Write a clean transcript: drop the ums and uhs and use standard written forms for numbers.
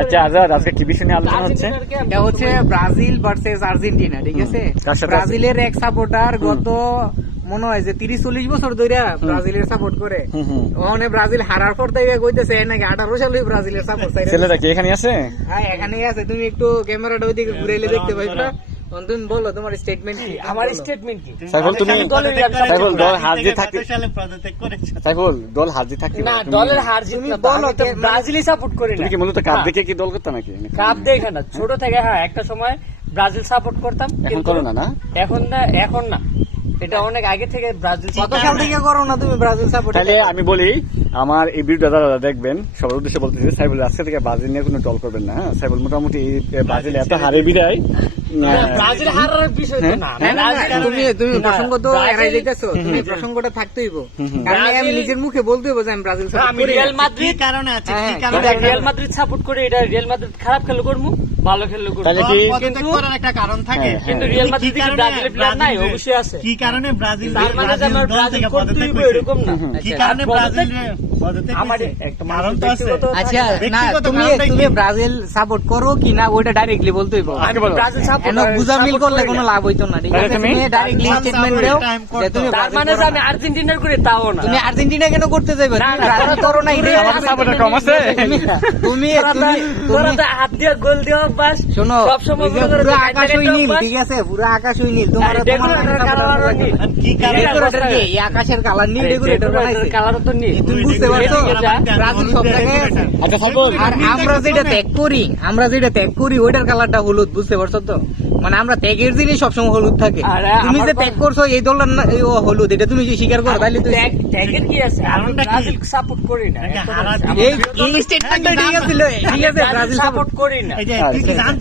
আচ্ছা আজাদ, আজকে কি বিষয় নিয়ে আলোচনা হচ্ছে? এটা হচ্ছে ব্রাজিল ভার্সেস আর্জেন্টিনা, ঠিক আছে? কার সাথে? ব্রাজিলের এক সাপোর্টার গত মনে হয় যে 30-40 বছর ধরে ব্রাজিলের সাপোর্ট করে। ওখানে ব্রাজিল হারার পর থেকে কইতেছে নাকি 18 সালে ব্রাজিলের সাপোর্ট চাই। ছেলেটা কি এখানে আছে? হ্যাঁ, এখানেই আছে। তুমি একটু ক্যামেরাটা ওইদিকে ঘুরাইলে দেখতে পাইবা। তুমি বলো তোমার স্টেটমেন্ট কি? আমার স্টেটমেন্ট কি? সাইফুল, তুমি সাইফুল দল হার জিত থাকে, সাইফুল দল হার জিত থাকে না, দলের হার জিত না, বলো তো ব্রাজিলই সাপোর্ট করি না। তুমি কি মূলত কাপ দেখে কি দল করতে নাকি? কাপ দেখে না, ছোট থেকে হ্যাঁ একটা সময় ব্রাজিল সাপোর্ট করতাম, এখন কিন্তু করো না? না এখন না, এটা অনেক আগে থেকে ব্রাজিল কত সাল থেকে করো না তুমি ব্রাজিল সাপোর্ট? তাহলে আমি বলি, আমার এই ভিডিও যারা দেখবেন সবার উদ্দেশ্যে বলতেছি, সাইফুল আজকে থেকে ব্রাজিল নিয়ে কোনো দল করবেন না। হ্যাঁ, সাইফুল মোটামুটি ব্রাজিল এত হারে বিদায় ব্রাজিল হারার বিষয় তো না। না, না, না, তুমি প্রসঙ্গ তো এড়াই যাইতেছো। তুমি প্রসঙ্গটা থাকতে হইব, কারণ আমি নিজের মুখে বলতে হইব যে আমি ব্রাজিল সাপোর্ট আমি করি। রিয়াল মাদ্রিদ কারণে আছে, কি কারণে রিয়াল মাদ্রিদ সাপোর্ট করি? এটা রিয়াল মাদ্রিদ খারাপ খেলে করবো, ভালো খেললে করবো, তাহলে কি কিন্তু একটা কারণ থাকে। কিন্তু রিয়াল মাদ্রিদ কি ব্রাজিলের প্লেয়ার নাই? অবশ্যই আছে। কি কারণে ব্রাজিল তার মানে যে আমার ব্রাজিল করতে হইব এরকম না। কি কারণে ব্রাজিল আমার একটা কারণ তো আছে। আচ্ছা, না, তুমি ব্রাজিল সাপোর্ট করো কি না ওইটা ডাইরেক্টলি বলতে হইব। আমি ব্রাজিল সাপোর্ট বুঝামিল করলে কোনো লাভ হইতো না, ঠিক আছে? তুমি ডাইরেক্টলি স্টেটমেন্ট দাও যে তুমি তার মানে যে আমি আর্জেন্টিনার করি তাও না। তুমি আর্জেন্টিনা কেন করতে যাইবা? না, তুমি না, ব্রাজিল করো না, এটাই আমার সাপোর্টার কম আছে। তুমি তোরা তো হাত দিয়ে গোল দিও বাস। শোনো, সবসময় পুরো আকাশই নীল, ঠিক আছে? পুরো আকাশই নীল। তোমার কি কারণে এই আকাশের কালার নীল, ডেকোরেটর বানাইছে। কালার তো নেই। তুমি বুঝতে পারছো ব্রাজিল সব জায়গায় আছে। আচ্ছা সাইফুল, আর আমরা যেটা ত্যাগ করি ওইটার কালারটা হলুদ, বুঝতে পারছো তো? মানে আমরা ত্যাগের জিনিস সবসময় হলুদ থাকে। আরে তুমি যে আমার ত্যাগ করছো এই দলের হলুদ, এটা তুমি যে স্বীকার করো তাহলে তুই ট্যাগের কি আছে? আমি ব্রাজিল সাপোর্ট করি না। এই স্টেটমেন্ট ঠিক আছে, ঠিক আছে, ব্রাজিল সাপোর্ট করি না। এই যে তুই কি জানতে